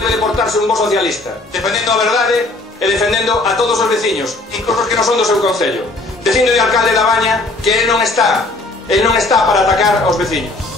Debe portarse un bo socialista, defendendo a verdade e defendendo a todos os veciños, incluso os que non son do seu concello. Dicindo de alcalde da Baña que el non está para atacar aos veciños.